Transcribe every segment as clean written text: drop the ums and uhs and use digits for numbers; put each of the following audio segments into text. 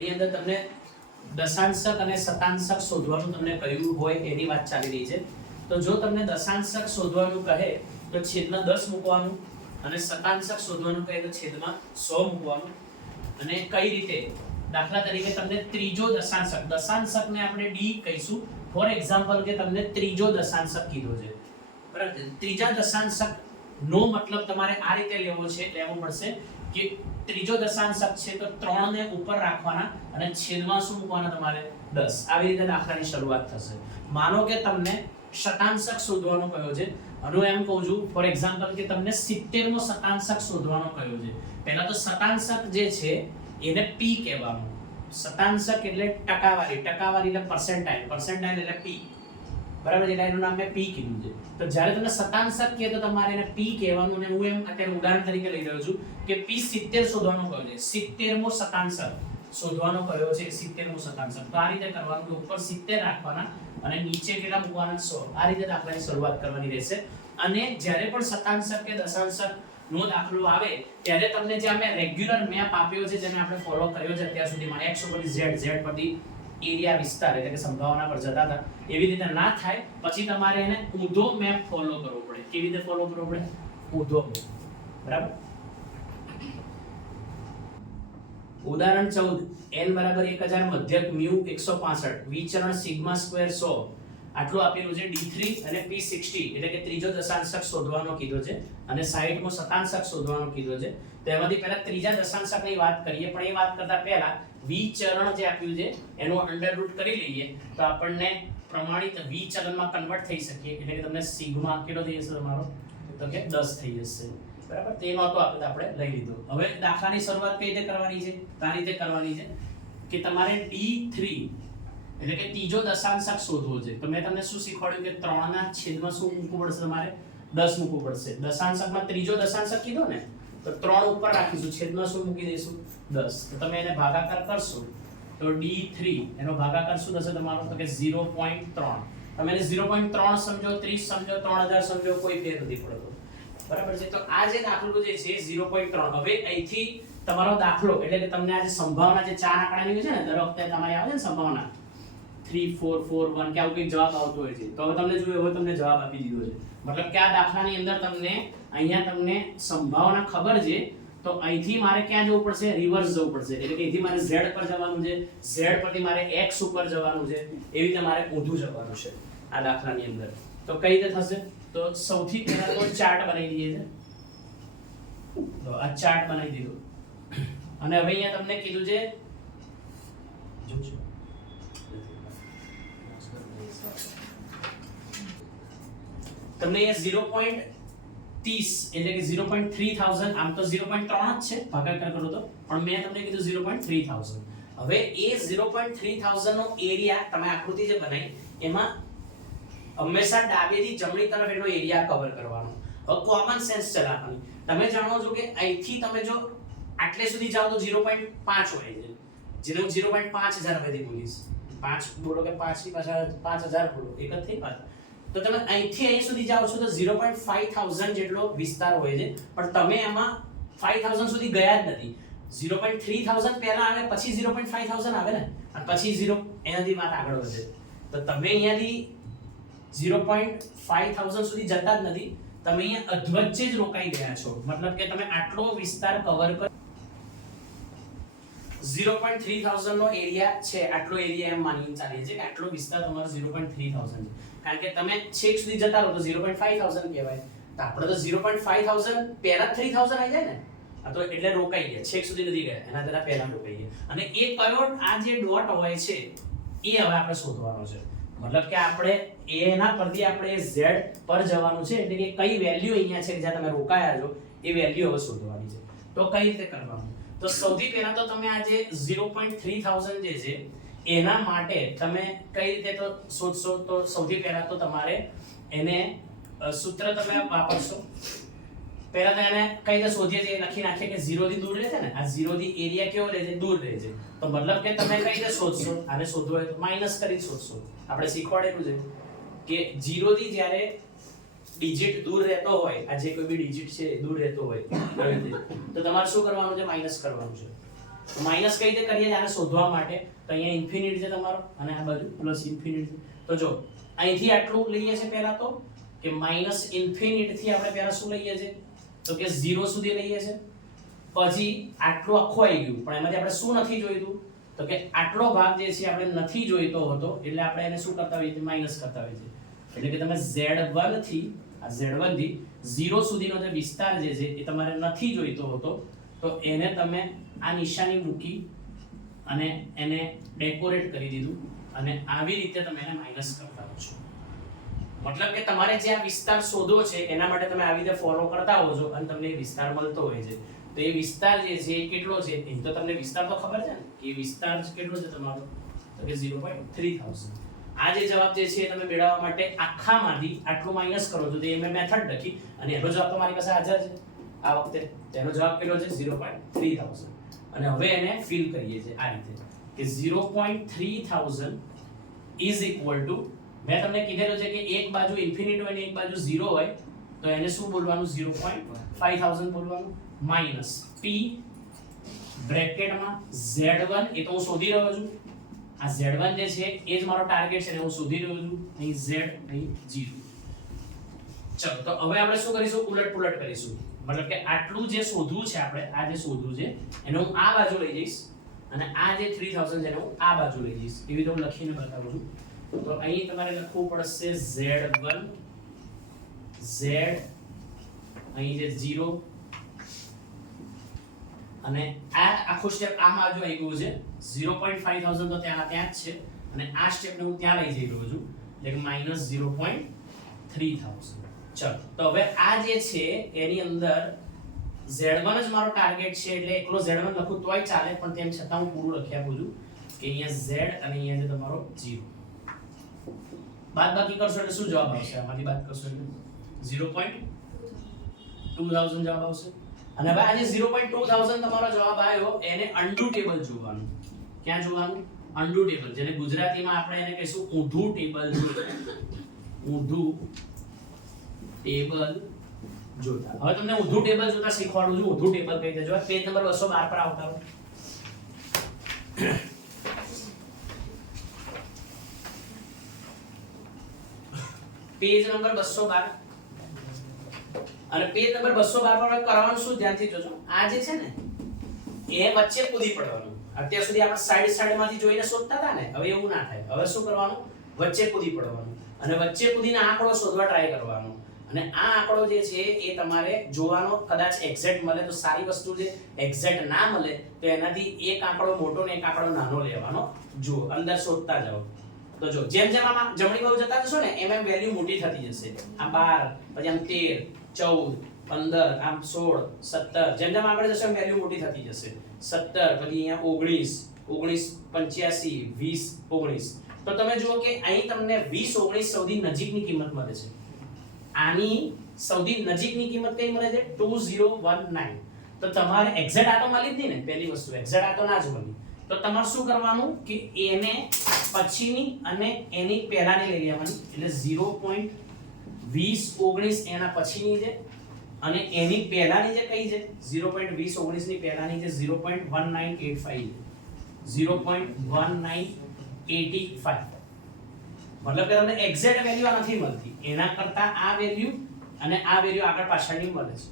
એની અંદર તમને દશાંશક અને શતાંશક શોધવાનું તમને કહ્યું હોય એની વાત ચાલી રહી છે. તો જો તમને દશાંશક શોધવાનું કહે તો છેદમાં 10 મૂકવાનું અને શતાંશક શોધવાનું કહે તો છેદમાં 100 મૂકવાનું. અને કઈ રીતે? દાખલા તરીકે તમને ત્રીજો દશાંશકને આપણે ડી કહીશું. ફોર એક્ઝામ્પલ કે તમને ત્રીજો દશાંશક કીધો છે, બરાબર છે. ત્રીજા દશાંશક નો મતલબ તમારે આ રીતે લેવો પડશે કે ત્રીજો દશાંશક છે તો 3 ને ઉપર રાખવાના અને છેદમાં શું મૂકવાના તમારે 10. આવી રીતે દાખલાની શરૂઆત થશે. માનો કે તમને શતાંશક શોધવાનો કહ્યો છે. હું એમ કહું છું ફોર એક્ઝામ્પલ કે તમને 70 નો શતાંશક શોધવાનો કહ્યો છે. પહેલા તો શતાંશક જે છે એને p કહેવાનું. શતાંશક એટલે ટકાવારી એટલે પર્સેન્ટાઇલ એટલે p, બરાબર છે. એટલે એનું નામ મેં p કીધું છે. તો જ્યારે તમે શતાંશક કહે તો તમારે એને p કહેવાનું. અને હું એમ અત્યારે ઉદાહરણ તરીકે લઈ રહ્યો છું કે p 70 શોધવાનો કહ્યો છે. 70 મો શતાંશક શોધવાનો કહ્યો છે. 70 મો શતાંશક. તો આ રીતે કરવાનું કે ઉપર 70 રાખવાના અને નીચે કેટલા મૂકવાના? 100. આ રીતે દાખલાની શરૂઆત કરવાની રહેશે. અને જ્યારે પણ શતાંશક કે દશાંશક નો દાખલો આવે ત્યારે તમને જે અમે રેગ્યુલર મેપ આપ્યો છે જેને આપણે ફોલો કર્યો છે અત્યાર સુધીમાં, x પરથી z, z પરથી એરિયા વિસ્તાર એટલે કે સંભાવના પર જતા હતા, એવી રીતે ના થાય. પછી તમારે એને ઊંધો મેપ ફોલો કરવો પડે. કેવી રીતે ફોલો કરવો પડે? ઊંધો મેપ, બરાબર. ઉદાહરણ 14, n બરાબર 1000, મધ્યક μ 165, વિચરણ સિગ્મા સ્ક્વેર 100 આટલું આપેલું છે. d3 અને p60 એટલે કે ત્રીજો દશાંશક શોધવાનો કીધો છે અને 60 મો શતાંશક શોધવાનો કીધો છે. તો એમાંથી પહેલા ત્રીજા દશાંશકની વાત કરીએ, પણ એ વાત કરતા પહેલા વિચરણ જે આપ્યું છે એનો અંડર રૂટ કરી લઈએ તો આપણને પ્રમાણિત વિચલનમાં કન્વર્ટ થઈ શકીએ. એટલે કે તમને સિગ્મા કેટલો થઈ જશે તમારો? તો કે 10 થઈ જશે, બરાબર. તેનો તો આપણે લઈ લીધો. હવે દાખલાની શરૂઆત કઈ રીતે કરવાની છે? આ રીતે કરવાની છે કે તમારે d3 એટલે કે ત્રીજો દશાંશક શોધવો છે. તો મેં તમને શું શીખવાડ્યું કે 3 ના છેદમાં શું મૂકવું પડશે? તમારે 10 મૂકવું પડશે. દશાંશકમાં ત્રીજો દશાંશક કીધો ને તો 3 ઉપર રાખીશું, છેદમાં શું મૂકી દઈશું? 10. તો તમે એને ભાગાકાર કરશો તો d3 એનો ભાગાકાર શું થશે તમારો? તો કે 0.3. તમે એને 0.3 સમજો, 30 સમજો, 3000 સમજો, કોઈ ફેર નથી પડતો, બરાબર છે. તો આ જે દાખલો જે છે 0.3. હવે અહીંથી તમારો દાખલો એટલે કે તમને આ જે સંભાવના જે ચાર આંકડાની છે ને દર વખતે તમારી આવે છે ને સંભાવના 3 4 4 1 કે આવું કંઈક જવાબ આવતો હોય છે. તો હવે તમને જોયું, હવે તમને જવાબ આપી દીધો છે. મતલબ કે આ દાખલાની અંદર તમને અહીંયા તમને સંભાવના ખબર છે તો અહીંથી મારે ક્યાં જવું પડશે? રિવર્સ જવું પડશે. એટલે કે અહીંથી મારે z પર જવાનું છે, z પરથી મારે x ઉપર જવાનું છે, એવી રીતે મારે ઊંધું જવાનું છે આ દાખલાની અંદર. તો કઈ રીતે થશે? તો સૌથી પહેલા તો ચાર્ટ બનાવી દઈએ છે. તો આ ચાર્ટ બનાવી દીધો અને હવે અહીંયા તમને કીધું છે જોજો તમને અહીંયા 0.30 એટલે કે 0.3000, આમ તો 0.3 જ છે ભાગાકાર કરો તો, પણ મેં તમને કીધું 0.3000. હવે એ 0.3000 નો એરિયા તમે આકૃતિ જે બનાવી એમાં હંમેશા ડાબેથી જમણી તરફ એટલો એરિયા કવર કરવાનો. હવે કોમન સેન્સ ચલાવવાની. તમે જાણો છો કે અહીંથી તમે જો આટલે સુધી જાઓ તો 0.5 હોય છે, જેને હું 0.5000 હવેથી બોલીશ. 5 બોલો કે 5 ની પાછા 5000 બોલો, એક જ થઈ પાછા. તો તમે અહીંથી અહીં સુધી જાઓ છો તો 0.5000 જેટલો વિસ્તાર હોય છે, પણ તમે એમાં 5000 સુધી ગયા જ નથી. 0.3000 પહેલા આવે, પછી 0.5000 આવે ને, અને પછી 0 એનાથી વાત આગળ વધે. તો તમે અહીંયાથી 0.5000 સુધી જતા જ નથી, તમે અહીંયા અધવચ્ચે જ રોકાઈ ગયા છો. મતલબ કે તમે આટલો વિસ્તાર કવર કરો. 0.3000 નો એરિયા છે, આટલો એરિયા એમ માનીને ચાલીએ છે કે આટલો વિસ્તાર તમારો 0.3000 છે. કારણ કે તમે છેક સુધી જતા રહો તો 0.5000 કહેવાય. તો આપણે તો 0.5000 પહેલા 3000 આવી જાય ને, આ તો એટલે રોકાઈ ગયા, છેક સુધી નથી ગયા, એના કરતા પહેલા રોકાઈ ગયા. અને એ કયો આ જે ડોટ હોય છે એ હવે આપણે શોધવાનો છે. મતલબ કે આપણે એના પરથી આપણે z પર જવાનું છે, એટલે કે કઈ વેલ્યુ અહીંયા છે કે જ્યાં તમે રોકાયા છો એ વેલ્યુ હવે શોધવાની છે. તો કઈ રીતે કરવાનું? તો સૌથી પહેલા તો તમે આ જે 0.3000 જે છે એના માટે તમે કઈ રીતે તો શોધશો? તો સૌથી પહેલા તો તમારે એને સૂત્ર તમે વાપરશો. પહેલા તો એને કઈ રીતે શોધીએ છીએ લખી નાખીએ કે 0 થી દૂર રહે છે ને, આ 0 થી એરિયા કેવો રહે છે? દૂર રહે છે. તો મતલબ કે તમે કઈ રીતે શોધશો? આને શોધવો હોય તો માઈનસ કરી શોધશો. આપણે શીખવાડેલું છે કે 0 થી જ્યારે ડિજિટ દૂર રહેતો હોય, આ જે કોઈ બી ડિજિટ છે દૂર રહેતો હોય તો તમારે શું કરવાનું છે? માઈનસ કરવાનું છે. માઈનસ કઈ રીતે કરીએ આને શોધવા માટે? તો અહીંયા ઇન્ફિનિટ છે તમારો અને આ બાજુ પ્લસ ઇન્ફિનિટ છે. તો જો અહીંથી આટલું લઈએ છે પહેલા તો કે માઈનસ ઇન્ફિનિટ થી આપણે પહેલા શું લઈએ છે તો કે 0 સુધી લઈએ છે. પછી આટલું આખું આવી ગયું પણ એમાંથી આપણે શું નથી જોઈતું તો કે આટલો ભાગ જે છે આપણે નથી જોઈતો હતો એટલે આપણે એને શું કરતા હોઈએ છીએ માઈનસ કરતા હોઈએ છીએ. એટલે કે તમે z1 થી આ z1 થી 0 સુધીનો જે વિસ્તાર જે છે એ તમારે નથી જોઈતો હતો તો એને તમે આ નિશાની મૂકી અને એને ડેકોરેટ કરી દીધું અને આવી રીતે તમે એને માઈનસ કરતા હો છો. મતલબ કે તમારે જે આ વિસ્તાર શોધવો છે એના માટે તમે આવી રીતે ફોલો કરતા હો છો અને તમને એ વિસ્તાર મળતો હોય છે. તો એ વિસ્તાર જે છે એ કેટલો છે એ તો તમને વિસ્તાર તો ખબર છે ને કે એ વિસ્તાર કેટલો છે તમારો તો કે 0.3000. આ જે જવાબ જે છે તમે મેળવવા માટે આખામાંથી આટલું માઈનસ કરો તો એ મેં મેથડ લખી અને એનો જવાબ તમારી પાસે હાજર છે આ વખતે. તેનો જવાબ કેટલો છે 0.3000 અને હવે એને ફિલ કરીએ છીએ આ રીતે કે 0.3000 ઇઝ ઇક્વલ ટુ મેં તમને કીધેલું છે કે એક બાજુ ઇન્ફિનિટ હોય ને એક બાજુ 0 હોય તો એને શું બોલવાનું 0.5000 બોલવાનું માઈનસ p બ્રેકેટમાં z1 એ તો હું શોધી રહ્યો છું. આ z1 જે છે એ જ મારો ટાર્ગેટ છે ને હું શોધી રહ્યો છું. અહીં z અહીં 0. ચલો તો હવે આપણે શું કરીશું ઉલટ કરીશું. મતલબ કે આટલું જે શોધવું છે આપણે આ જે શોધવું છે એને હું આ બાજુ લઈ જઈશ અને આ જે 3000 છે એને હું આ બાજુ લઈ જઈશ. એવી રીતે હું લખીને બતાવું છું. તો અહીં તમારે લખવું પડશે z1 z અહીં જે 0 અને આ આખો સ્ટેપ આમાં બાજુ આવી ગયું છે 0.5000 તો ત્યાં જ છે અને આ સ્ટેપને હું ત્યાં લઈ જઈ રહ્યો છું એટલે કે -0.3000. ચલો તો હવે આ જે છે એની અંદર z1 જ મારો ટાર્ગેટ છે એટલે એકલો z1 લખું તોય ચાલે પણ તેમ છતાં હું પૂરું લખી આપું છું કે અહીંયા z અને અહીંયા છે તમારો 0. બાદબાકી કરશો એટલે શું જવાબ આવશે? આમાંથી બાદ કરશો એટલે 0.2000 જવાબ આવશે. અને હવે આ જે 0.2000 તમારો જવાબ આવ્યો એને અનડુ ટેબલ જોવાનું. ક્યાં જોવાનું? અનડુ ટેબલ, જેને ગુજરાતીમાં આપણે એને કહીશું ઊંધું ટેબલ જોતા. ઊંધું ટેબલ જોતા. હવે તમને ઊંધું ટેબલ જોતા શીખવાડું છું. ઊંધું ટેબલ કઈ રીતે જોવા? પેજ નંબર 212 પર આવતા રહો. પેજ નંબર 212 અને પેજ નંબર 212 પર કરવાનું શું ધ્યાનથી જોજો. આ જે છે ને એ વચ્ચે કૂદી પડવાનું. અત્યાર સુધી આપણે સાઈડ માંથી જોઈને શોધતા હતા ને, હવે એવું ના થાય. હવે શું કરવાનું? વચ્ચે કૂદી પડવાનું અને વચ્ચે કૂદીને આંકડો શોધવા ટ્રાય કરવાનો. અને આ આંકડો જે છે એ તમારે જોવાનો. કદાચ એક્ઝેક્ટ મળે તો સારી વસ્તુ છે, એક્ઝેક્ટ ના મળે તો એનાથી એક આંકડો મોટો ને એક આંકડો નાનો લેવાનો. જુઓ અંદર શોધતા જાઓ. તો જો જેમ જેમ આમાં જમણી બાજુ જતા જશો ને એમ એમ વેલ્યુ મોટી થતી જશે. આ 12 પછી આમ 13 14 15 આમ 16 17 જેમ જેમ આગળ જશો એમ વેલ્યુ મોટી થતી જશે. 17 પછી અહીંયા 19 19 85 20 19. તો તમે જુઓ કે અહીં તમને 20 19 સૌથી નજીકની કિંમત મળે છે. આની સૌથી નજીકની કિંમત કઈ મળે છે? 2019. તો તમારે એક્ઝેક્ટ આ તો મળી જ નહીં ને. પહેલી વસ્તુ એક્ઝેક્ટ આ તો ના જ મળી. તો તમારે શું કરવાનું કે એને પછીની અને એની પહેલાની લઈ લેવાની. એટલે 0.2019 એના પછીની છે અને એની પહેલાની જે કઈ છે 0.2019 ની પહેલાની છે 0.1985 0.1985. મતલબ કે તમને એક્ઝેક્ટ વેલ્યુ નથી મળતી. એના કરતા આ વેલ્યુ અને આ વેલ્યુ આગળ પાછળની મળે છે.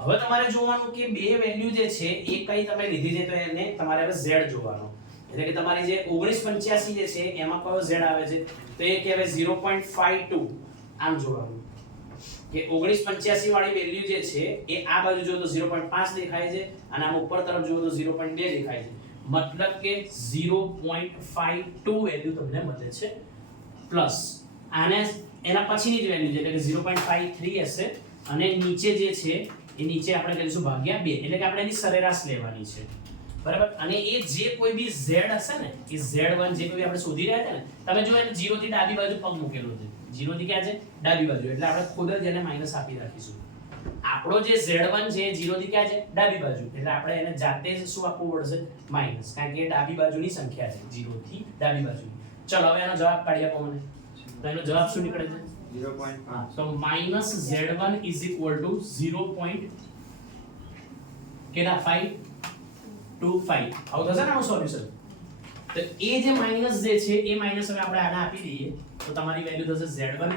હવે તમારે જોવાનું કે બે વેલ્યુ જે છે એ કઈ તમે લીધી છે તો એને તમારે હવે z જોવાનો. એટલે કે તમારી જે 1985 જે છે એમાં કયો z આવે છે તો એ કહેવાય 0.52. આમ જોવાનું કે 1985 વાળી વેલ્યુ જે છે એ આ બાજુ જો તો 0.5 દેખાય છે અને આમ ઉપર તરફ જો તો 0.2 દેખાય છે. મતલબ કે 0.52 વેલ્યુ તમને મળે છે પ્લસ આને એના પછીની જ વેલ્યુ છે એટલે કે 0.53 હશે અને નીચે જે છે એ નીચે આપણે કહીશું ભાગ્યા 2 એટલે કે આપણે એની સરેરાશ લેવાની છે. બરાબર. અને એ જે કોઈ બી z હશે ને એ z1 જે કોઈ આપણે શોધી રહ્યા છે ને તમે જો એને 0 થી ડાબી બાજુ પગ મૂકેલો છે. 0 થી ક્યાં છે? ડાબી બાજુ. એટલે આપણે ખુદ જ એને માઈનસ આપી રાખીશું. આપણો જે z1 છે 0 થી ક્યાં છે? ડાબી બાજુ. એટલે આપણે એને જાતે જ શું આપવું પડશે? માઈનસ. કારણ કે એ ડાબી બાજુની સંખ્યા છે 0 થી ડાબી બાજુ. ચલો હવે એનો જવાબ કાઢી આપો મને. તો એનો જવાબ શું નીકળે છે? 0.5. તો -z1 = 0. કેટલા? 5 આવું થશે ને આનું સોલ્યુશન. તો એ જે માઈનસ જે છે એ માઈનસ હવે આપણે આને આપી દઈએ તો તમારી વેલ્યુ થશે z1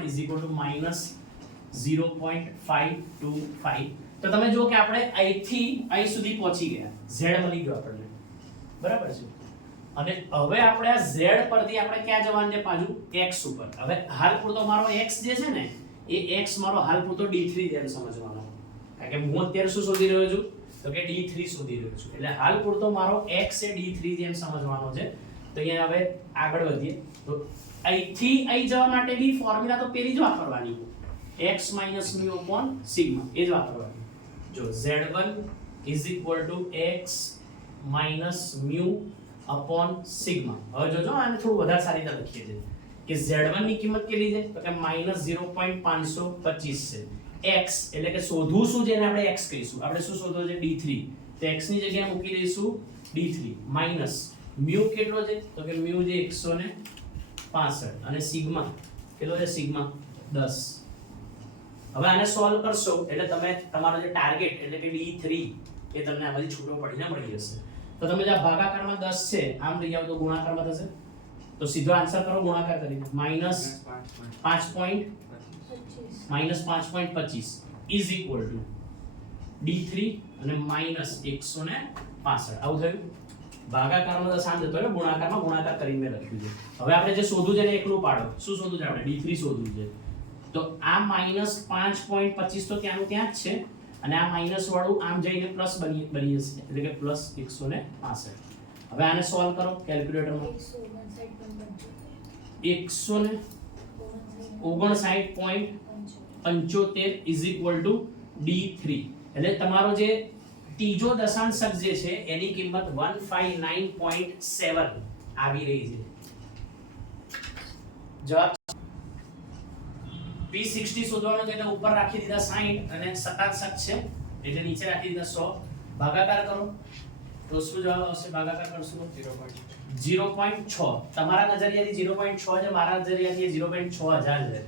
-0.525. તો તમે જુઓ કે આપણે અહીંથી અહીં સુધી પહોંચી ગયા, z મળી ગયો આપણને, બરાબર છે. અને હવે આપણે આ z પરથી આપણે ક્યાં જવાનું છે, પાછું x ઉપર. હવે હાલ પૂરતો મારો x જે છે ને એ x મારો હાલ પૂરતો d3 જેમ સમજવાનો, કારણ કે હું અત્યારે શું શોધી રહ્યો છું તો કે d3 શોધી રહ્યો છું. એટલે હાલ પૂરતો મારો x એ d3 જેમ સમજવાનો છે. તો અહીંયા હવે આગળ વધીએ તો અહીંથી અહીં જવા માટે બી ફોર્મ્યુલા તો પેલી જ વાપરવાની, x - μ/σ એ જ વાપરવાની. જો z1 x - μ/σ. હવે જોજો આને થોડું વધારે સારી રીતે લખીએ છે કે z1 ની કિંમત કેટલી છે તો કે -0.525 છે. x એટલે કે શોધવું શું છે એને આપણે x કહીશું. આપણે શું શોધવું છે d3, તો x ની જગ્યાએ મૂકી દઈશું d3 માઈનસ μ કેટલો છે તો કે μ જે 165 અને સિગ્મા કેટલો છે સિગ્મા 10. હવે આને સોલ્વ કરશો એટલે તમે તમારો જે ટાર્ગેટ એટલે કે d3 એ તમને આમાંથી છૂટો પડીને મળી જશે. તો તમે જે ભાગાકારમાં 10 છે આમ લઈ આવો તો ગુણાકારમાં થશે. તો સીધો આન્સર કરો ગુણાકાર કરીને -5.25 ઇઝ ઇક્વલ ટુ d3 અને -165. આવું થયું. ભાગાકારમાં 10 આમ જતો એટલે ગુણાકારમાં ગુણાકાર કરીને મેં લખ્યું છે. હવે આપણે જે શોધવું છે ને એકલું પાડો. શું શોધવું છે આપણે d3 શોધવું છે. તો આ -5.25 તો ત્યાંનું ત્યાં જ છે અને આ માઈનસ વાળું આમ જઈને પ્લસ બની જશે એટલે કે +165. હવે આને સોલ્વ કરો કેલ્ક્યુલેટરમાં. 159.75 ઇઝ ઇક્વલ ટુ d3. એટલે તમારો જે ત્રીજો દશાંશક જે છે એની કિંમત 159.7 આવી રહી છે. જવાબ P60 શોધવાનો છે એટલે ઉપર રાખી દીધા 60 અને શતાંશક છે એટલે નીચે રાખી દીધા 100. ભાગાકાર કરો તો શું જવાબ આવશે? ભાગાકાર કરશું તો 0.6. તમારા નજરિયાથી 0.6 છે, મારા નજરિયાથી 0.6000 છે,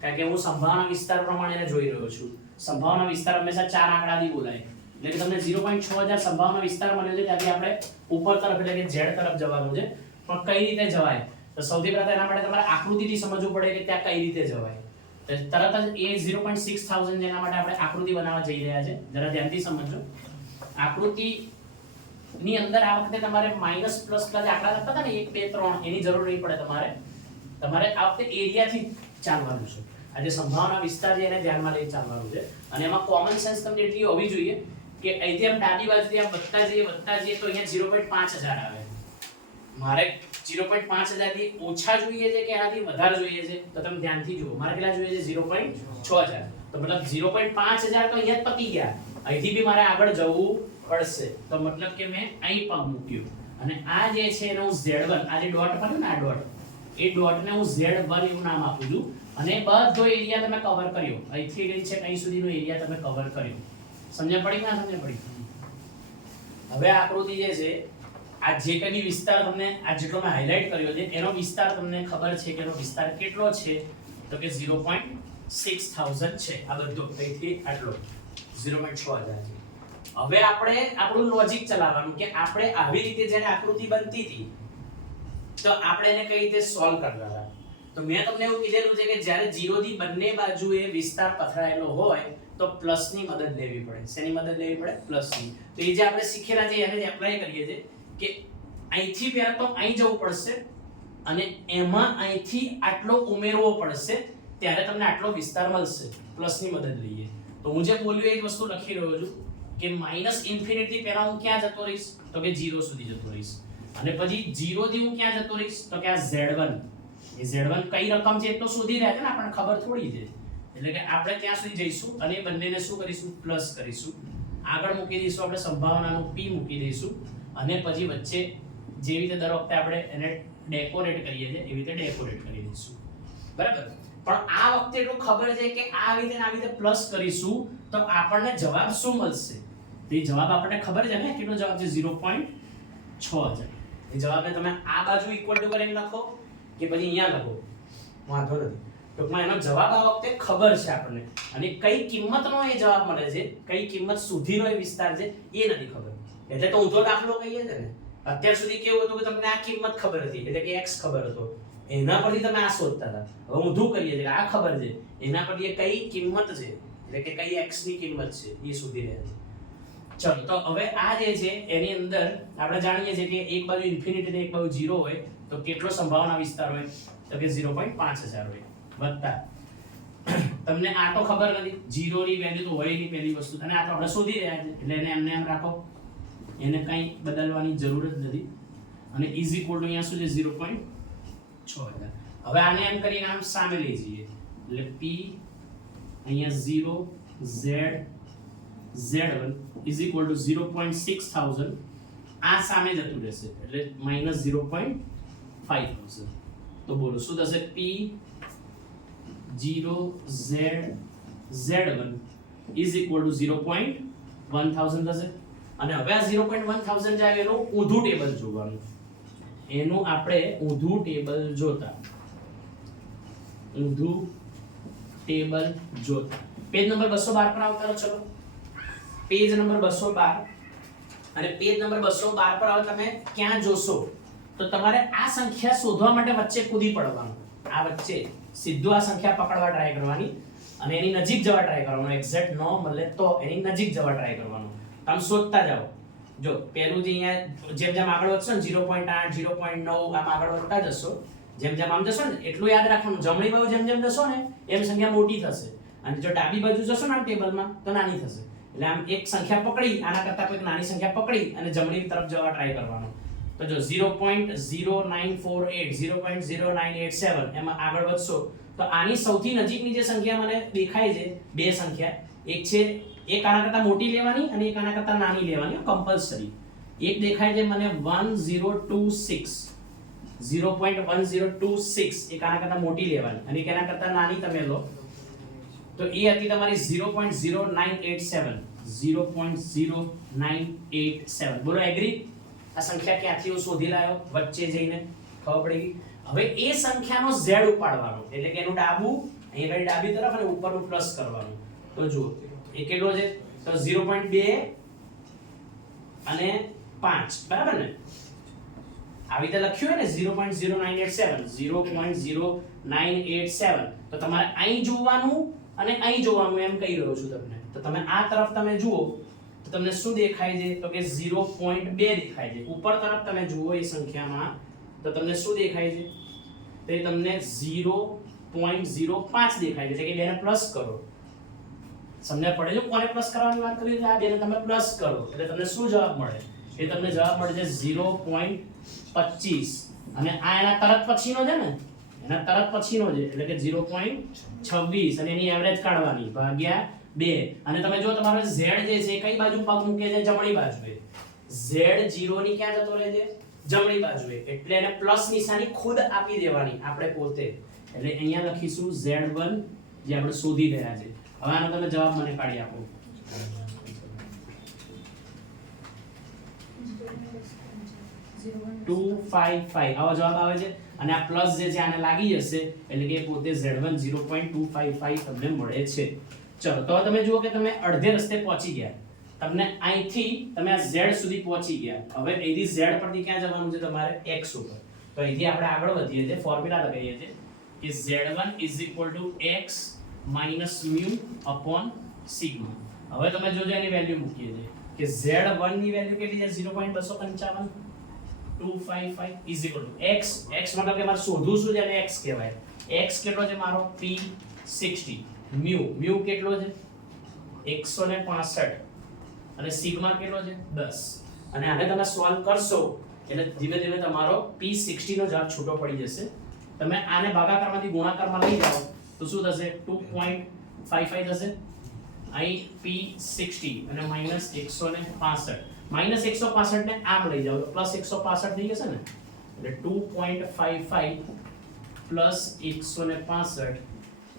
કારણ કે હું સંભાવના વિસ્તાર પ્રમાણે એને જોઈ રહ્યો છું. સંભાવના વિસ્તાર હંમેશા 4 આંકડાથી બોલાય એટલે કે તમને 0.6000 સંભાવના વિસ્તાર મળ્યો છે ત્યાંથી આપણે ઉપર તરફ એટલે કે z તરફ જવાનું છે. પણ કઈ રીતે જવાય તો સૌથી પહેલા એના માટે તમારે આકૃતિથી સમજવું પડે કે ત્યાં કઈ રીતે જવાય. તરત જ એ 0.6000 જેના માટે આપણે આકૃતિ બનાવવા જઈ રહ્યા છે. જરા ધ્યાનથી સમજો. આકૃતિ ની અંદર આ વખતે તમારે માઈનસ પ્લસ પ્લસ આંકડા લખતા હતા ને 1 2 3 એની જરૂર નહીં પડે. તમારે આ વખતે એરિયાથી ચાલવાનું છે. આ જે સંભાવના વિસ્તાર છે એને ધ્યાનમાં લઈને ચાલવાનું છે. અને એમાં કોમન સેન્સ તમને એટલી હોવી જોઈએ કે અહીંથી આમ ડાબી બાજુથી આમ વધતા જઈએ તો અહીંયા 0.5000 આવે. મારે 0.5000 થી ઓછા જોઈએ છે કે એનાથી વધારે જોઈએ છે તો તમે ધ્યાનથી જુઓ. મારે કેટલા જોઈએ છે 0.6000. તો મતલબ 0.5000 તો અહીંયા જ પતી ગયા. અહીંથી બી મારે આગળ જવું પડશે. તો મતલબ કે મેં અહીં પગ મૂક્યો અને આ જે છે એનો હું z1 આ જે ડોટ પડ્યો ને આ ડોટ એ ડોટને હું z1 એવું નામ આપું છું અને બધો એરિયા તમે કવર કર્યો. અહીંથી લઈને છે અહીં સુધીનો એરિયા તમે કવર કર્યો. સમજણ પડી કે ના સમજણ પડી? હવે આકૃતિ જે છે આ જે કઈ વિસ્તાર તમને આ જેટલો મેં હાઇલાઇટ કર્યો છે એનો વિસ્તાર તમને ખબર છે કે એનો વિસ્તાર કેટલો છે તો કે 0.6000 છે. આ બધો અહીંથી આટલો 0.6000 છે. હવે આપણે આપણું લોજિક ચલાવવાનું કે આપણે આવી રીતે જ્યારે આકૃતિ બનતી હતી તો આપણે એને કઈ રીતે સોલ્વ કરતા હતા. તો મેં તમને એવું કીધેલું છે કે જ્યારે 0 થી બંને બાજુએ વિસ્તાર પથરાયેલો હોય તો પ્લસ ની મદદ લેવી પડે. શેની મદદ લેવી પડે? પ્લસ ની. તો એ જે આપણે શીખેલા છે એને એપ્લાય કરીએ છીએ કે અહીંથી પહેલા તો અહીં જવું પડશે અને એમાં અહીંથી આટલો ઉમેરવો પડશે ત્યારે તમને આટલો વિસ્તાર મળશે. પ્લસ ની મદદ લઈએ તો હું જે બોલ્યો એ જ વસ્તુ લખી રહ્યો છું કે માઈનસ ઇન્ફિનિટી પહેલા હું ક્યાં જતો રહીશ તો કે 0 સુધી જતો રહીશ અને પછી 0 થી હું ક્યાં જતો રહીશ તો કે આ z1 એ z1 કઈ રકમ છે એ તો શોધી રહ્યા છે ને આપણને ખબર થોડી છે. એટલે કે આપણે ત્યાં સુધી જઈશું અને એ બંનેને શું કરીશું? પ્લસ કરીશું. આગળ મૂકી દઈશું આપણે સંભાવનાનું p મૂકી દઈશું અને પછી વચ્ચે જેવી રીતે દર વખતે આપણે એને ડેકોરેટ કરીએ છીએ એવી રીતે ડેકોરેટ કરી દઈશું. બરાબર? પણ આ વખતે એટલું ખબર છે કે આવી રીતે પ્લસ કરીશું તો આપણને જવાબ શું મળશે? તો એ જવાબ આપણને ખબર છે ને કેટલો જવાબ છે? 0.6000. એ જવાબને તમે આ બાજુ ઇક્વલ ટુ કરીને લખો કે પછી અહીંયા લખો વાંધો નથી. ટૂંકમાં એનો જવાબ આ વખતે ખબર છે આપણને અને કઈ કિંમતનો એ જવાબ મળે છે, કઈ કિંમત સુધીનો એ વિસ્તાર છે એ નથી ખબર. એટલે તો ઊંધો દાખલો કહીએ છે ને. અત્યાર સુધી કેવું હતું કે તમને આ કિંમત ખબર હતી એટલે કે x ખબર હતો, એના પરથી તમે આ શોધતા હતા. હવે ઊંધું કહીએ છે આ ખબર છે, એના પરથી કઈ કિંમત છે એટલે કે કઈ x ની કિંમત છે એ શોધી રહ્યા છે. ચલો તો હવે આ જે છે એની અંદર આપણે જાણીએ છીએ કે એક બાજુ ઇન્ફિનિટી અને એક બાજુ 0 હોય તો કેટલો સંભાવના વિસ્તાર હોય તો કે 0.5000 હોય. વત્તા તમને આ તો ખબર નથી, 0 ની વેલ્યુ તો હોય નહીં પહેલી વસ્તુ, અને આ તો આપણે શોધી રહ્યા છે એટલે એને એમને એમ રાખો, એને કંઈ બદલવાની જરૂર જ નથી. અને ઇઝ ઇક્વલ ટુ અહીંયા શું છે 0.6000. હવે આને એમ કરીને આમ સામે લઈ જઈએ એટલે p અહીંયા 0 z z1 is equal to 0.6000 આ સામે જતું રહેશે એટલે -0.5000. તો બોલો શું થશે? p 0 z z1 is equal to 0.1000 થશે. અને હવે આ 0.1000 જાય એનું ઊંધું ટેબલ જોવાનું, એનું આપણે ઊંધું ટેબલ જોતા પેજ નંબર 212 પર આવતા રહો. ચલો પેજ નંબર 212, અને પેજ નંબર 212 પર આવો તમે ક્યાં જોશો તો તમારે આ સંખ્યા શોધવા માટે વચ્ચે કૂદી પડવાનું. આ વચ્ચે સીધું આ સંખ્યા પકડવા ટ્રાય કરવાની અને એની નજીક જવા ટ્રાય કરવાનો. એક્ઝેક્ટ ન મળે તો એની નજીક જવા ટ્રાય કરવાનો. તમે શોધતા જાઓ. જો પહેલું જે અહીંયા જેમ જેમ આગળ વધશો ને 0.8 0.9 આમ આગળ વધતા જશો, જેમ જેમ આમ જશો ને એટલું યાદ રાખવાનું, જમણી બાજુ જેમ જેમ જશો ને એમ સંખ્યા મોટી થશે, અને જો ડાબી બાજુ જશો ને આ ટેબલમાં તો નાની થશે. એટલે આમ એક સંખ્યા પકડી, આના કરતા કોઈક નાની સંખ્યા પકડી અને જમણી તરફ જવા ટ્રાય કરવાનો. તો જો 0.0948 0.0987 એમાં આગળ વધશો તો આની સૌથી નજીકની જે સંખ્યા મને દેખાય છે, બે સંખ્યા, એક છે એક આના કરતા મોટી લેવાની અને એક આના કરતા નાની લેવાની કમ્પલસરી. એક દેખાય છે મને 1026 0.1026 એક આના કરતા મોટી લેવાની અને એક આના કરતા નાની તમે લો તો એ હતી તમારી 0.0987 0.0987. બોલો એગ્રી? આ સંખ્યા ક્યાંથી હું શોધી લાયો? વચ્ચે જઈને ખબર પડી ગઈ. હવે એ સંખ્યાનો z ઉપાડવાનો એટલે કે એનું ડાબું અહીંયા ડાબી તરફ અને ઉપરનું પ્લસ કરવાનું. તો જુઓ એ કેટલો છે તો 0.2 અને 5 બરાબર ને? આવી રીતે લખ્યું હોય ને 0.0987 0.0987 તો તમારે અહીં જોવાનું અને અહીં જોવાનું એમ કહી રહ્યો છું તમને. તો તમે આ તરફ તમે જુઓ તો તમને શું દેખાય છે તો કે 0.2 દેખાય છે. ઉપર તરફ તમે જુઓ એ સંખ્યામાં તો તમને શું દેખાય છે તો એ તમને 0.05 દેખાય છે એટલે કે બેને પ્લસ કરો. સમજ્યા પડે? જો કોને પ્લસ કરવાની વાત કરી છે આ બેને તમે પ્લસ કરો એટલે તમને શું જવાબ મળે? એ તમને જવાબ મળે છે 0.25 અને આ એના તરત પછીનો છે ને, એના તરત પછીનો છે એટલે કે 0.26 અને એની એવરેજ કાઢવાની ભાગ્યા 2. અને તમે જો તમારો z જે છે કઈ બાજુ પગ મૂકે છે? જમણી બાજુએ. z 0 ની ક્યાં જતો રહે છે? જમણી બાજુએ. એટલે એને પ્લસ નિશાની ખુદ આપી દેવાની આપણે પોતે. એટલે અહીંયા લખીશું z1 જે આપણે શોધી રહ્યા છે. હવે આનો તમે જવાબ મને કાઢી આપો. 255 આવો જવાબ આવે છે. અને આ પ્લસ જે છે આને લાગી જશે એટલે કે પોતે z1 0.255 તમને મળે છે. ચલો તો તમે જુઓ કે તમે અડધે રસ્તે પહોંચી ગયા. તમને અહીંથી તમે આ z સુધી પહોંચી ગયા. હવે અહીંથી z પરથી ક્યાં જવાનું છે તમારે? x ઉપર. તો અહીંથી આપણે આગળ વધીએ છીએ, ફોર્મ્યુલા લગાવીએ છીએ કે z1 x μ upon sigma. હવે તમે જોજો એની વેલ્યુ મૂકીએ છીએ કે z1 ની વેલ્યુ કેટલી છે? 0.255 255 is equal to x. x મતલબ કે મારે શોધવું શું છે અને x કહેવાય. x કેટલો છે મારો? p60. mu કેટલો છે? 165 અને સિગ્મા કેટલો છે? 10. અને આને તમે સોલ્વ કરશો એટલે ધીમે ધીમે તમારો p60 નો જવાબ છૂટો પડી જશે. તમે આને ભાગાકારમાંથી ગુણાકારમાં લઈ જાઓ તો શું થશે? 2.55 થશે. અહીં p60 અને -165 -165 ને આમ લઈ જાઓ તો +165 થઈ જશે ને. એટલે 2.55 +165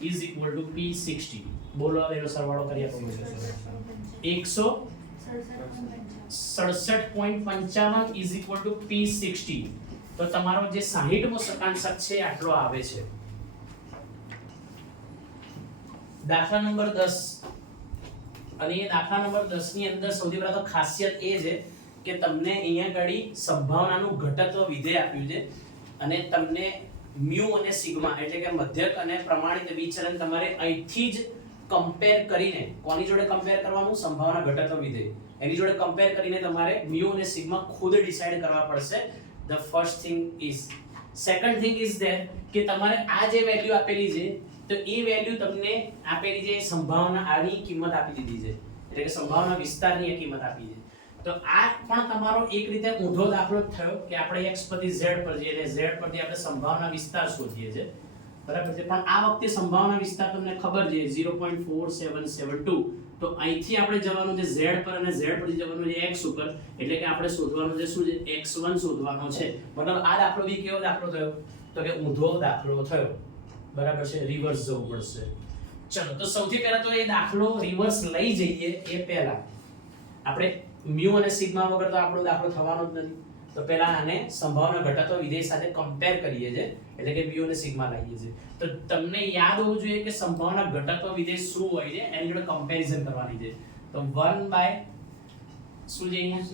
is equal to p60. બોલો હવે એનો સરવાળો કરી આપો. 167.55 is equal to p60. તો તમારો જે 60મો શતાંશક છે આટલો આવે છે. દાખલા નંબર 10. અને એ દાખલા નંબર 10 ની અંદર સૌથી પહેલા તો ખાસિયત એ છે કે તમને અહીંયા આગળ સંભાવનાનું ઘટત્વ વિધેય આપ્યું છે અને તમને મ્યુ અને સિગ્મા એટલે કે મધ્યક અને પ્રમાણિત વિચલન તમારે અહીંથી જ કમ્પેર કરીને કોની જોડે કમ્પેર કરવાનું સંભાવના ઘટત્વ વિધેય એની જોડે કમ્પેર કરીને તમારે મ્યુ અને સિગ્મા ખુદ ડિસાઈડ કરવા પડશે. The first thing is second thing is that કે તમારે આ જે વેલ્યુ આપેલી છે તો એ વેલ્યુ તમને આપેલી છે સંભાવના આની કિંમત આપી દીધી છે એટલે કે સંભાવના વિસ્તારની એ કિંમત આપી છે. તો આ પણ તમારો એક રીતે ઊંધો દાખલો થયો કે આપણે x પરથી z પર જઈએ એટલે z પરથી આપણે સંભાવના વિસ્તાર શોધીએ છે બરાબર છે. પણ આ વખતે સંભાવના વિસ્તાર તમને ખબર છે 0.4772 તો અહીંથી આપણે જવાનું છે z પર અને z પરથી જવાનું છે x ઉપર એટલે કે આપણે શોધવાનું છે શું છે x1 શોધવાનો છે. મતલબ આ દાખલો બી કેવો દાખલો થયો તો કે ઊંધો દાખલો થયો બરાબર છે. રિવર્સ જવું પડશે. ચલો તો સૌથી પહેલા તો એ દાખલો રિવર્સ લઈ જઈએ એ પહેલા આપણે મ્યુ અને સિગ્મા વગર તો આપણો દાખલો થવાનો જ નથી. તો પહેલા આને સંભાવના ઘટત્વ વિધેય સાથે કમ્પેર કરીએ છે એટલે કે મ્યુ અને સિગ્મા લઈએ છે. તો તમને યાદ હોવું જોઈએ કે સંભાવના ઘટત્વ વિધેય શું હોય છે એની જોડે કમ્પેરિઝન કરવાની છે. તો 1 બાય શું છે અહીંયા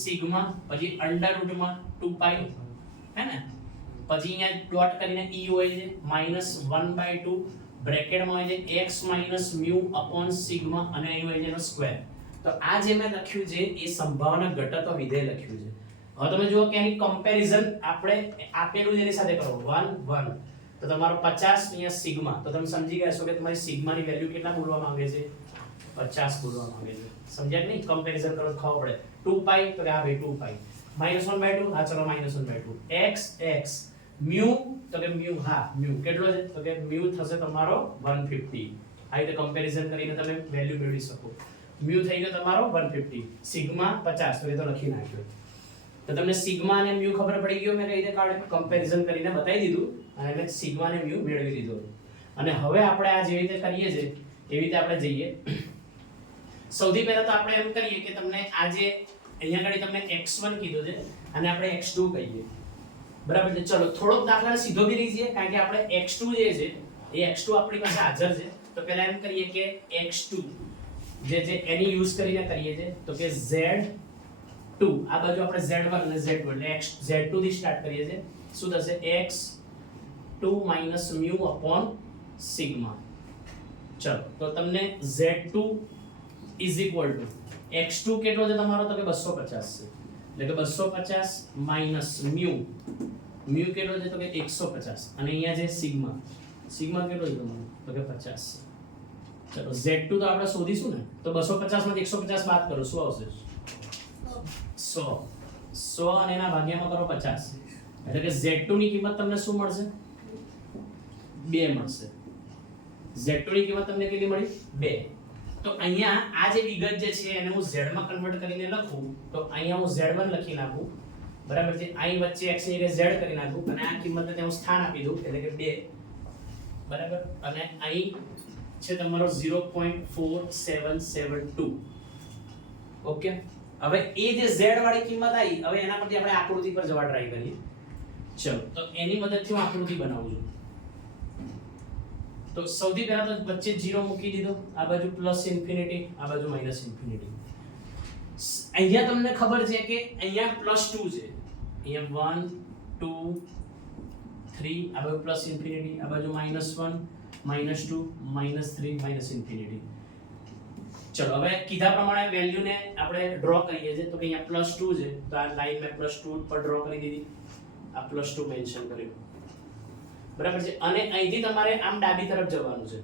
સિગ્મા પછી અંડર રૂટમાં 2 પાઈ હે ને પછી અહીંયા ડોટ કરીને e હોય છે -1/2 બ્રેકેટમાં હોય છે x મ્યુ અપોન સિગ્મા અને અહીં હોય છે એનો સ્ક્વેર. તો આ જે મેં લખ્યું છે એ સંભાવના ઘટત્વ વિધેય લખ્યું છે. હવે તમે જુઓ કે એની કમ્પેરિઝન આપણે આપેલું જેની સાથે કરો 1 1 તો તમારો 50 અહીંયા સિગ્મા તો તમે સમજી ગયા છો કે તમારી સિગ્માની વેલ્યુ કેટલા બોલવા માંગે છે 50 બોલવા માંગે છે. સમજ્યા કે નહીં? કમ્પેરિઝન કરો તો ખબર પડે. 2 પાઈ તો આ ભાઈ 2 પાઈ -1/2 હા ચલો -1/2 x મ્યુ તો કે મ્યુ હા મ્યુ કેટલો છે તો કે મ્યુ થશે તમારો 150. આ રીતે કમ્પેરિઝન કરીને તમે વેલ્યુ મેળવી શકો. મ્યુ થઈ ગયો તમારો 150 સિગ્મા 50 તો એ તો લખી નાખ્યો. તો તમને સિગ્મા અને મ્યુ ખબર પડી ગયો મેં કઈ રીતે કાઢે કમ્પેરિઝન કરીને બતાવી દીધું અને મેં સિગ્મા અને મ્યુ મેળવી દીધો. અને હવે આપણે આ જેવી રીતે કરીએ છે એવી રીતે આપણે જઈએ. સૌથી પહેલા તો આપણે એમ કરીએ કે તમને આ જે અહીંયા આગળ તમને x1 કીધું છે અને આપણે x2 કહીએ બરાબર છે. ચલો થોડોક દાખલા સીધો બી રહી જઈએ કારણ કે આપણે x2 જે છે એ x2 આપણી પાસે હાજર છે. તો પહેલા એમ કરીએ કે x2 જે એની યુઝ કરીને કરીએ છે તો કે z2 આ બાજુ આપણે z1 અને z2 એટલે z2 થી સ્ટાર્ટ કરીએ છે શું થશે x2 મ્યુ અપોન સિગ્મા. ચલો તો તમને z2 x2 કેટલો છે તમારો તો કે 250 છે એટલે કે 250 મ્યુ કેટલો છે તો કે 150 અને અહીંયા છે સિગ્મા કેટલો છે તમારો તો કે 50 છે. ચલો z2 તો આપણે શોધીશું ને તો 250 માંથી 150 બાદ કરો શું આવશે 100 અને એના ભાગ્યામાં કરો 50 એટલે કે z2 ની કિંમત તમને શું મળશે 2 મળશે. z2 ની કિંમત તમને કેટલી મળી 2. તો અહીંયા આ જે વિગત જે છે એને હું z માં કન્વર્ટ કરીને લખું તો અહીંયા હું z1 લખી નાખું બરાબર છે. અહીં વચ્ચે x ની જગ્યાએ z કરી નાખું અને આ કિંમતને હું સ્થાન આપી દઉં એટલે કે 2 બરાબર અને અહીં છે તમારો 0.4772 ઓકે. હવે એ જે z વાળી કિંમત આવી હવે એના પરથી આપણે આકૃતિ પર જવા ટ્રાય કરીએ. ચલો તો એની મદદથી હું આકૃતિ બનાવું છું. તો સૌથી પહેલા તો વચ્ચે 0 મૂકી દીધો આ બાજુ પ્લસ ઇન્ફિનિટી આ બાજુ માઈનસ ઇન્ફિનિટી. અહીંયા તમને ખબર છે કે અહીંયા +2 છે અહીંયા 1 2 3 આ બાજુ પ્લસ ઇન્ફિનિટી આ બાજુ -1 -2 -3 માઈનસ ઇન્ફિનિટી. ચલો હવે કીધા પ્રમાણે વેલ્યુ ને આપણે ડ્રો કરીએ છીએ તો કે અહીંયા +2 છે તો આ લાઈન મેં +2 પર ડ્રો કરી દીધી આ +2 મેન્શન કર્યું બરાબર છે. અને અહીંથી તમારે આમ ડાબી તરફ જવાનું છે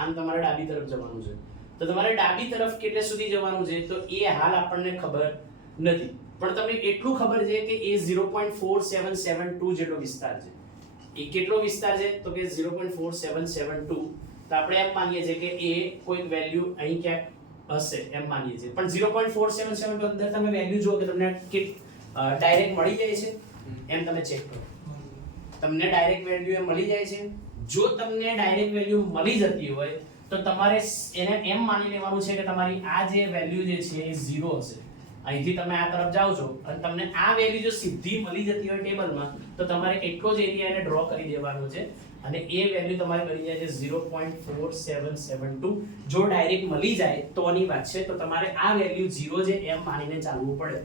આમ તમારે ડાબી તરફ જવાનું છે. તો તમારે ડાબી તરફ કેટલે સુધી જવાનું છે તો એ હાલ આપણને ખબર નથી પણ તમને એટલું ખબર છે કે એ 0.4772 જેટલો વિસ્તાર છે. એ કેટલો વિસ્તાર છે તો કે 0.4772 તો આપણે એમ માનીએ છીએ કે એ કોઈક વેલ્યુ અહીં ક્યાંક હશે એમ માનીએ છીએ. પણ 0.477 અંદર તમે વેલ્યુ જો કે તમને ડાયરેક્ટ મળી જાય છે એમ તમે ચેક કરો તમને ડાયરેક્ટ વેલ્યુ એ મળી જાય છે. જો તમને ડાયરેક્ટ વેલ્યુ મળી જતી હોય તો તમારે એને એમ માની લેવાનું છે કે તમારી આ જે વેલ્યુ જે છે એ 0 હશે. અહીંથી તમે આ તરફ જાઓ છો અને તમને આ વેલ્યુ જો સીધી મળી જતી હોય ટેબલમાં તો તમારે એટલો જ એરિયાને ડ્રો કરી દેવાનો છે અને એ વેલ્યુ તમારે મળી જાય છે 0.4772. જો ડાયરેક્ટ મળી જાય તોની વાત છે તો તમારે આ વેલ્યુ 0 છે એમ માનીને ચાલવું પડે.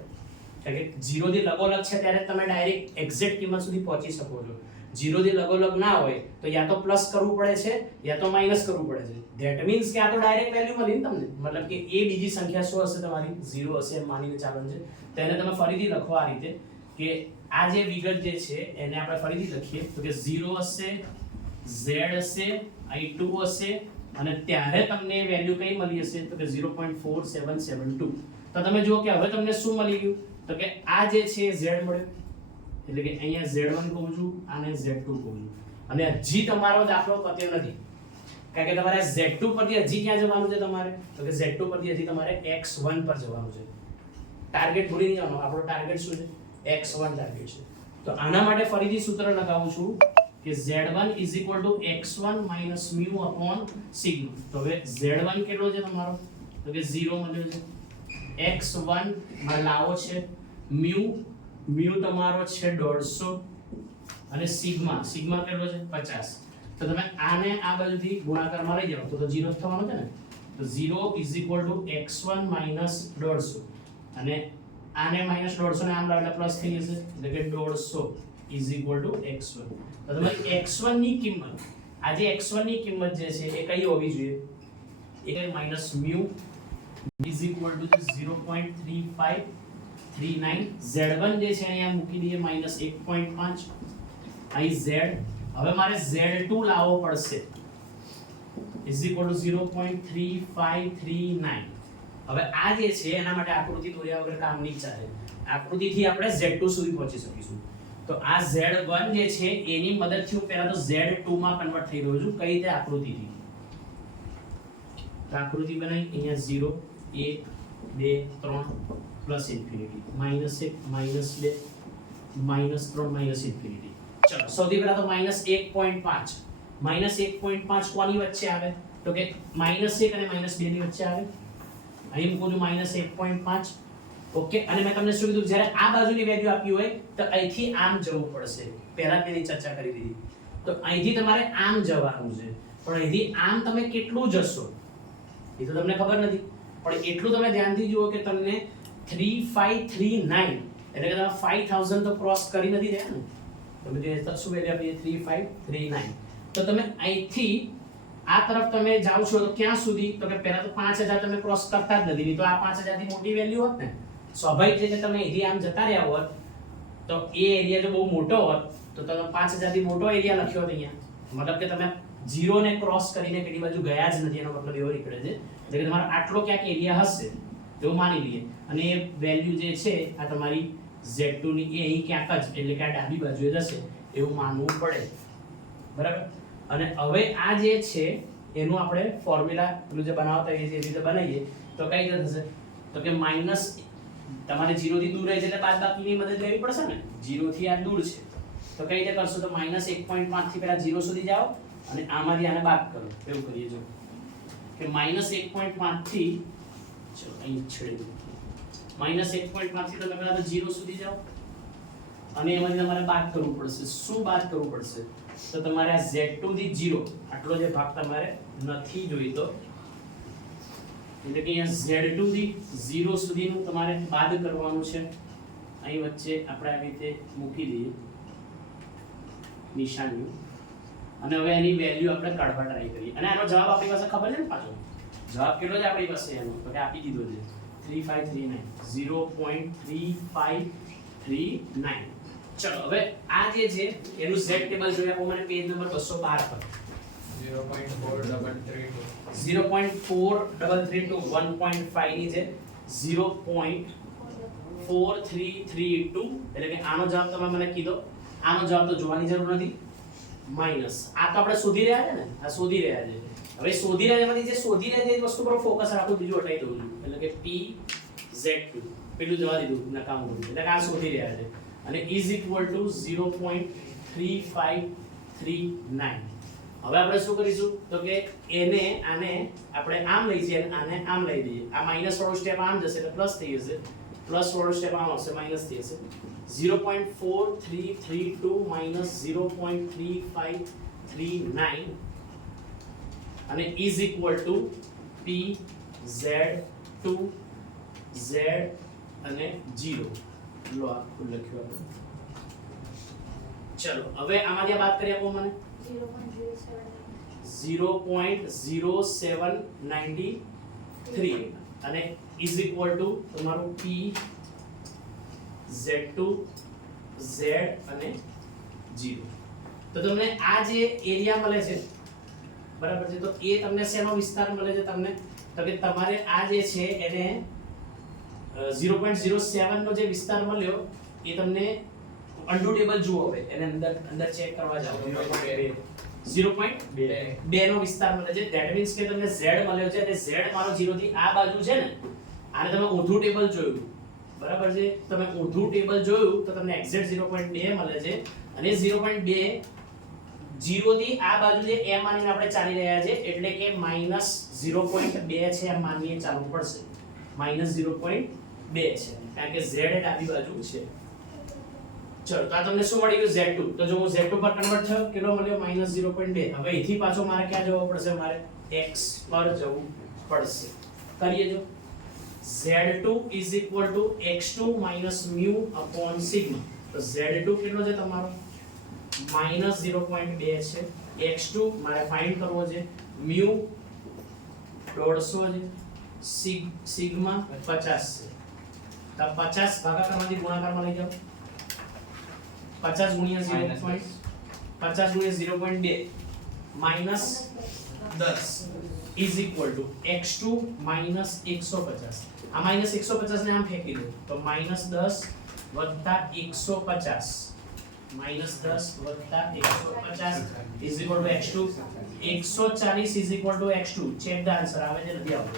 કારણ કે 0 થી લગોલગ છે ત્યારે તમે ડાયરેક્ટ એક્ઝેક્ટ કિંમત સુધી પહોંચી શકો છો. 0 થી લગોલગ ના હોય તો યા તો પ્લસ કરવું પડે છે યા તો માઈનસ કરવું પડે છે. ધેટ મીન્સ કે આ તો ડાયરેક્ટ વેલ્યુ મળી ને તમને, મતલબ કે એ બીજી સંખ્યા શું હશે તમારી 0 હશે એમ માનીને ચાલો છે. તો એને તમે ફરીથી લખો આ રીતે કે આ જે વિગત જે છે એને આપણે ફરીથી લખીએ તો કે 0 હશે, z હશે, i2 હશે અને ત્યારે તમને વેલ્યુ કઈ મળી હશે તો કે 0.4772. તો તમે જુઓ કે હવે તમને શું મળી ગયું તો કે આ જે છે z મળ્યો, એટલે કે અહીંયા z1 કહું છું, આને z2 કહું છું. અને હજી તમારો દાખલો પત્યો નથી કારણ કે તમારે z2 પરથી હજી ક્યાં જવાનું છે તમારે તો કે z2 પરથી હજી તમારે x1 પર જવાનું છે. ટાર્ગેટ ભૂલી નહીં જવાનું, આપણો ટાર્ગેટ શું છે x1 ટાર્ગેટ છે. તો આના માટે ફરીથી સૂત્ર લગાવું છું કે z1 x1 μ upon sigma. તો હવે z1 કેટલો છે તમારો તો કે 0 મળ્યો છે, x1 માં લાવો છે μ તમારો છે 150 અને સિગ્મા કેટલો છે 50. તો તમે આને આ બાજુથી ગુણાકારમાં લઈ જાઓ તો 0 જ થવાનો છે ને. તો 0 x1 150 અને આને -150 ને આમ લાવો એટલે પ્લસ થઈ જશે, એટલે કે 150 x1. તો તમારી x1 ની કિંમત, આ જે x1 ની કિંમત જે છે એ કઈ હોવી જોઈએ એ માઈનસ μ 0.3539. z1 જે છે અહીંયા મૂકી દઈએ -1.5. અહીં z, હવે મારે z2 લાવવો પડશે (0.3539). હવે આ જે છે એના માટે આકૃતિ દોર્યા વગર કામ નહીં ચાલે. આકૃતિથી આપણે z2 સુધી પહોંચી શકીશું. તો આ z1 જે છે એની મદદથી હું પહેલા તો z2 માં કન્વર્ટ થઈ રહ્યો છું. કઈ રીતે આકૃતિથી? તો આકૃતિ બનાવી અહીંયા 0 1 2 3 પ્લસ ઇન્ફિનિટી, -1 -2 -3 -ઇન્ફિનિટી. ચલો સૌથી પહેલા તો -1.5. -1.5 કોની વચ્ચે આવે તો કે -1 અને -2 ની વચ્ચે આવે. અહીં મૂકું છું -1.5. ઓકે, અને મેં તમને શું કીધું જ્યારે આ બાજુની વેલ્યુ આપી હોય તો અહીંથી આમ જવું પડશે. પહેલા તેની ચર્ચા કરી દીધી. તો અહીંથી તમારે આમ જવાનું છે, પણ અહીંથી આમ તમે કેટલું જશો એ તો તમને ખબર નથી. પણ એટલું તમે ધ્યાનથી જુઓ કે તમને 3539 એટલે કે તમે 5000 તો ક્રોસ કરી નથી રહ્યા ને. તમે જે શું વેલ્યુ આપી 3539. તો તમે અહીંથી આ તરફ તમે જાઓ છો તો ક્યાં સુધી તો કે પહેલા તો 5000 તમે ક્રોસ કરતા જ નથી. તો આ 5000 થી મોટી વેલ્યુ હોત ને, સ્વાભાવિક રીતે તમે અહીંથી આમ જતા રહ્યા હોત તો એ એરિયા જો બહુ મોટો હોત તો તમે 5000 થી મોટો એરિયા લખ્યો હોત અહીંયા. મતલબ કે તમે 0 ને ક્રોસ કરીને પેલી બાજુ ગયા જ નથી, એનો મતલબ એવો નીકળે છે. એટલે કે તમારો આટલો ક્યાંક એરિયા હશે એવું માની લઈએ. અને એ વેલ્યુ જે છે આ તમારી z2 ની એ અહીં ક્યાંક જ, એટલે કે આ ડાબી બાજુએ જશે એવું માનવું પડે. બરાબર. અને હવે આ જે છે એનું આપણે ફોર્મ્યુલા પેલું જે બનાવતા હોઈએ છીએ એ રીતે બનાવીએ તો કઈ રીતે થશે તો કે માઈનસ તમારે 0 થી દૂર રહે છે એટલે બાદબાકીની મદદ લેવી પડશે ને. 0 થી આ દૂર છે તો કઈ રીતે કરશો તો -1.5 થી પહેલા 0 સુધી જાઓ અને આમાંથી આને બાદ કરો. એવું કરીએ જો કે -1.5 થી ચલો અહીં છેડે દો. -1.5 થી તમે પહેલા તો 0 સુધી જાઓ અને એમાંથી તમારે બાદ કરવું પડશે. શું બાદ કરવું પડશે તો તમારે આ z2 થી 0 આટલો જે ભાગ તમારે નથી જોઈતો, એટલે કે અહીંયા z2 થી 0 સુધીનું તમારે બાદ કરવાનું છે. અહીં વચ્ચે આપણે આવી રીતે મૂકી દઈએ નિશાનીઓ અને હવે એની વેલ્યુ આપણે કાઢવા ટ્રાય કરીએ. અને આનો જવાબ આપણી પાસે ખબર છે ને પાછો જવાબ કેટલો છે આપણી પાસે એનો તો કે આપી દીધો છે 3539 0.3539. ચલો હવે આ જે છે એનું z ટેબલ જોઈએ આપો મને પેજ નંબર 212 પર 0.4332 1.5 ની છે 0.4332 એટલે કે આનો જવાબ તમે મને કીધો. આનો જવાબ તો જોવાની જરૂર નથી. માઈનસ આ તો આપણે શોધી રહ્યા છે ને, આ શોધી રહ્યા છે. હવે શોધી રહ્યા એમાંથી જે શોધી રહ્યા છે એ વસ્તુ પર ફોકસ રાખો, બીજું હટાઈ દઉં છું. એટલે કે p z2 પેલું જવા દીધું નકામું કર્યું, એટલે કે આ શોધી રહ્યા છે અને ઇઝ ઇક્વલ ટુ 0.3539. હવે આપણે શું કરીશું તો કે એને આને આપણે આમ લઈ જઈએ અને આને આમ લઈ દઈએ. આ માઈનસ વાળો સ્ટેપ આમ જશે એટલે પ્લસ થઈ જશે, પ્લસ વાળો સ્ટેપ આમ આવશે માઈનસ થઈ જશે. 0.4332 minus 0.3539 અને is equal to p z2 z અને 0. લો આખું લખ્યું આપણે. ચલો હવે આમાંથી વાત કરીએ આપો મને 0.0793 અને ઇઝ ઇક્વલ ટુ તમારું p z2 z અને 0. તો તમને આ જે એરિયા મળે છે બરાબર છે, તો એ તમને શેનો વિસ્તાર મળે છે તમને, તો કે તમારે આ જે છે એને 0.07 નો જે વિસ્તાર મળ્યો એ તમને અંડુ ટેબલ જુઓ, હવે એને અંદર ચેક કરવા જાઓ 0.2 નો વિસ્તાર મળે છે. ધેટ મીન્સ કે તમને z મળ્યો છે અને z મારો 0 થી આ બાજુ છે ને, આને તમે ઊંધું ટેબલ જોયું બરાબર છે, તમે ઊંધું ટેબલ જોયું તો તમને એક્ઝેક્ટ 0.2 મળે છે અને 0.2 0 થી આ બાજુ જે m માનીને આપણે ચાલી રહ્યા છે એટલે કે -0.2 છે એમ માનીને ચાલવું પડશે. -0.2 છે કારણ કે z એ ડાબી બાજુ છે. ચલો તો આ તમને શું મળી ગયું z2, તો જો હું z2 પર કન્વર્ટ થયો કેટલો મળ્યો -0.2. હવે અહીંથી પાછો મારે ક્યાં જવું પડશે, મારે x પર જવું પડશે. કરીએ જો z2 x2 μ sigma, તો z2 કેટલો છે તમારો -0.2 છે, x2 મારે ફાઇન્ડ કરવો છે, μ 150 છે, સિગ્મા 50 છે. તો 50 ભાગાકારમાંથી ગુણાકારમાં લઈ જાઓ, 50 ગુણ્યા 0.2 minus 10 is equal to x2 minus 150. આ માઈનસ 150 ને આમ ફેંકી દો તો -10 વત્તા 150 -10 વત્તા 150 is equal to x2. 140 is equal to x2. Check the answer આવે છે નથી આવતો.